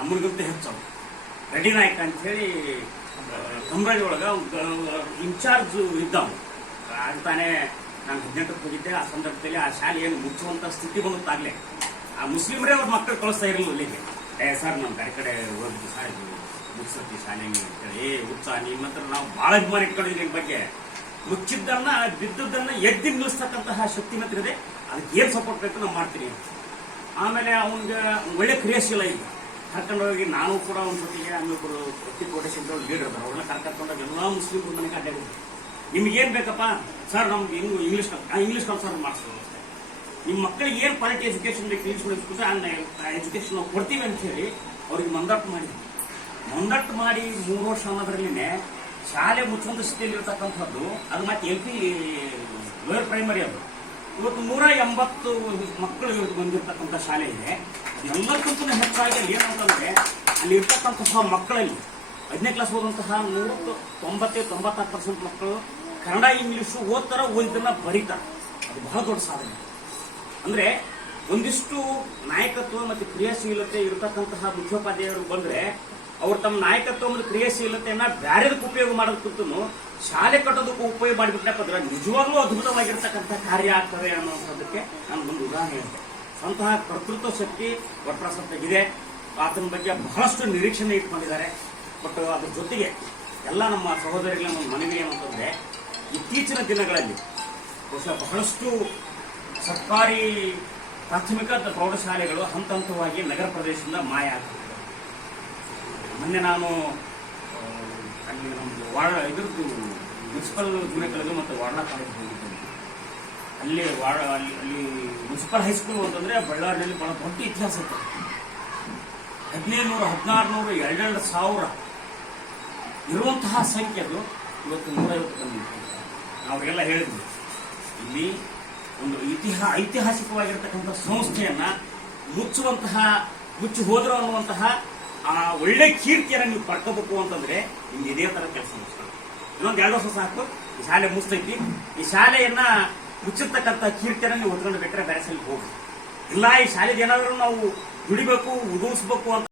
ಅಮ್ಮನಿಗಿಂತ ಹೆಚ್ಚು ರೆಡ್ಡಿ ನಾಯ್ಕ ಅಂತ ಹೇಳಿ ಕಂಬಳಿ ಒಳಗ ಇನ್ಚಾರ್ಜ್ ಇದ್ದವು. ಆಗ್ತಾನೆ ನಾನು 18ಕ್ಕೆ ಹೋಗಿದ್ದೆ. ಆ ಸಂದರ್ಭದಲ್ಲಿ ಆ ಶಾಲೆಯನ್ನು ಮುಚ್ಚುವಂತ ಸ್ಥಿತಿ ಬಂದಾಗ್ಲೇ ಆ ಮುಸ್ಲಿಮರೇ ಅವ್ರ ಮಕ್ಕಳು ಕಳಿಸ್ತಾ ಇರಲಿಲ್ಲ ಅಲ್ಲಿಗೆ. ಸರ್ ನಾವು ಬೇರೆ ಕಡೆ ಹೋಗಿದ್ದು ಶಾಲೆ ಮುಚ್ಚಿ ಶಾಲೆ ಅಂತೇಳಿ ಉತ್ಸಾಹ ನಿಮ್ಮ ಹತ್ರ ನಾವು ಬಹಳ ಅಭಿಮಾನ ಇಟ್ಕೊಂಡಿದ್ದೀವಿ ನಿಮ್ಮ ಬಗ್ಗೆ. ಮುಚ್ಚಿದ್ದನ್ನ ಬಿದ್ದದ್ದನ್ನ ಎದ್ದು ನಿಲ್ಲಿಸ್ತಕ್ಕಂತಹ ಶಕ್ತಿ ಮಾತ್ರ ಇದೆ. ಅದಕ್ಕೆ ಏನ್ ಸಪೋರ್ಟ್ ಬೇಕು ನಾವು ಮಾಡ್ತೀನಿ. ಆಮೇಲೆ ಅವನಿಗೆ ಒಳ್ಳೆ ಕ್ರಿಯಾಶೀಲ ಇಲ್ಲ. ಕರ್ಕೊಂಡೋಗಿ ನಾನು ಕೂಡ ಒಂದ್ಸತಿಗೆ ಆಮೇಲೆ ಪ್ರತಿಕೋಟೇಶ್ವರ ಲೀಡರ್ ಅದಾರ ಅವ್ರನ್ನ ಕರ್ಕೊಂಡೋಗಿ ಎಲ್ಲ ಮುಸ್ಲಿಮ್ರ ಮನೆಗೆ ಅಡ್ಡಾಡಿದ್ರು. ನಿಮ್ಗೇನ್ ಬೇಕಪ್ಪ ಸರ್? ನಮ್ಗೆ ಇನ್ನು ಇಂಗ್ಲಿಷ್ ಕಲ್ಸರ್ ಮಾಡಿಸೋದು ಅಷ್ಟೇ. ನಿಮ್ಮ ಮಕ್ಕಳಿಗೆ ಏನ್ ಕ್ವಾಲಿಟಿ ಎಜುಕೇಶನ್ ಬೇಕು ಇಂಗ್ಲಿಷ್ ಎಜುಕೇಶನ್ ನಾವು ಕೊಡ್ತೀವಿ ಅಂತ ಹೇಳಿ ಅವ್ರಿಗೆ ಮಂದಟ್ಟು ಮಾಡಿದ್ವಿ. ಮಂದಟ್ಟು ಮಾಡಿ 3 ವರ್ಷ ಅನ್ನೋದ್ರಲ್ಲಿನೇ ಶಾಲೆ ಮುಚ್ಚುವಂತ ಸ್ಥಿತಿಯಲ್ಲಿ ಇರ್ತಕ್ಕಂಥದ್ದು. ಅದು ಮತ್ತೆ LP ಲೋಯರ್ ಪ್ರೈಮರಿ ಅದು. ಇವತ್ತು 180 ಮಕ್ಕಳು ಬಂದಿರತಕ್ಕಂಥ ಶಾಲೆ ಇದೆ. ಎಲ್ಲಕ್ಕಿಂತ ಹೆಚ್ಚಾಗಿ ಏನಂತಂದ್ರೆ ಅಲ್ಲಿ ಇರ್ತಕ್ಕಂತಹ ಮಕ್ಕಳಲ್ಲಿ 10ನೇ ಕ್ಲಾಸ್ ಓದುವಂತಹ 90-96% ಮಕ್ಕಳು ಕನ್ನಡ ಇಂಗ್ಲಿಷು ಓದಿದ್ದನ್ನ ಬರೀತಾರೆ. ಅದು ಬಹಳ ದೊಡ್ಡ ಸಾಧನೆ. ಅಂದ್ರೆ ಒಂದಿಷ್ಟು ನಾಯಕತ್ವ ಮತ್ತು ಕ್ರಿಯಾಶೀಲತೆ ಇರತಕ್ಕಂತಹ ಮುಖ್ಯೋಪಾಧ್ಯಾಯರು ಬಂದ್ರೆ ಅವ್ರು ತಮ್ಮ ನಾಯಕತ್ವ ಮತ್ತು ಕ್ರಿಯಾಶೀಲತೆಯನ್ನ ಬ್ಯಾರೆದಕ್ಕೆ ಉಪಯೋಗ ಮಾಡೋದಕ್ಕೂ ಶಾಲೆ ಕಟ್ಟೋದಕ್ಕೂ ಉಪಯೋಗ ಮಾಡಿಬಿಟ್ಟರೆ ನಿಜವಾಗ್ಲೂ ಅದ್ಭುತವಾಗಿರ್ತಕ್ಕಂಥ ಕಾರ್ಯ ಆಗ್ತದೆ ಅನ್ನೋದಕ್ಕೆ ನಾನು ಒಂದು ಉದಾಹರಣೆ ಹೇಳ್ತೇನೆ. ಅಂತಹ ಕರ್ತೃತ್ವ ಶಕ್ತಿ ವರಪ್ರಸಾದ್ಗಿದೆ. ಆತನ ಬಗ್ಗೆ ಬಹಳಷ್ಟು ನಿರೀಕ್ಷಣೆ ಇಟ್ಕೊಂಡಿದ್ದಾರೆ. ಬಟ್ ಅದ್ರ ಜೊತೆಗೆ ಎಲ್ಲ ನಮ್ಮ ಸಹೋದರಿಗಳ ಒಂದು ಮನವಿ ಏನಂತಂದ್ರೆ ಇತ್ತೀಚಿನ ದಿನಗಳಲ್ಲಿ ಬಹುಶಃ ಬಹಳಷ್ಟು ಸರ್ಕಾರಿ ಪ್ರಾಥಮಿಕ ಪ್ರೌಢಶಾಲೆಗಳು ಹಂತ ಹಂತವಾಗಿ ನಗರ ಪ್ರದೇಶದಿಂದ ಮಾಯ ಆಗ್ತಿದೆ. ಮೊನ್ನೆ ನಾನು ಅಲ್ಲಿ ನಮ್ಮದು ಇದ್ರದ್ದು ಮುನ್ಸಿಪಲ್ ಜೂನಿಯರ್ ಕಾಲೇಜು ಮತ್ತು ವಾರ್ಡಾ ಕಾಲೇಜ್ ಹೋಗಿದ್ದೇನೆ. ಅಲ್ಲಿ ಮುನ್ಸಿಪಲ್ ಹೈಸ್ಕೂಲ್ ಅಂತಂದ್ರೆ ಬಳ್ಳಾರಿಯಲ್ಲಿ ಬಹಳ ದೊಡ್ಡ ಇತಿಹಾಸ ಇತ್ತು. 1500, 1600, 2,000 ಇರುವಂತಹ ಸಂಖ್ಯೆ ಅದು ಇವತ್ತು 150 ಬಂದಿದೆ. ನಾವೆಲ್ಲ ಹೇಳಿದ್ವಿ ಇಲ್ಲಿ ಒಂದು ಐತಿಹಾಸಿಕವಾಗಿರ್ತಕ್ಕಂಥ ಸಂಸ್ಥೆಯನ್ನ ಮುಚ್ಚಿ ಹೋದ್ರು ಅನ್ನುವಂತಹ ಆ ಒಳ್ಳೆ ಕೀರ್ತಿಯನ್ನ ನೀವು ಪಡ್ಕೋಬೇಕು ಅಂತಂದ್ರೆ ನಿಮ್ಗೆ ಇದೇ ತರ ಕೆಲಸ ಮುಗಿಸ್ತಾರೆ. ಇನ್ನೊಂದು 2 ವರ್ಷ ಸಾಕು ಈ ಶಾಲೆ ಮುಗಿಸ್ತೈತಿ. ಈ ಶಾಲೆಯನ್ನ ಮುಚ್ಚಿರ್ತಕ್ಕಂಥ ಕೀರ್ತಿಯನ್ನ ನೀವು ಹೊತ್ಕೊಂಡು ಬೇಕಾದ್ರೆ ಬೇರೆ ಸಲ ಹೋಗಿ ಇಲ್ಲ ಈ ಶಾಲೆಗೆ ಏನಾದರೂ ನಾವು ದುಡಿಬೇಕು ಉದುರಿಸ್ಬೇಕು ಅಂತ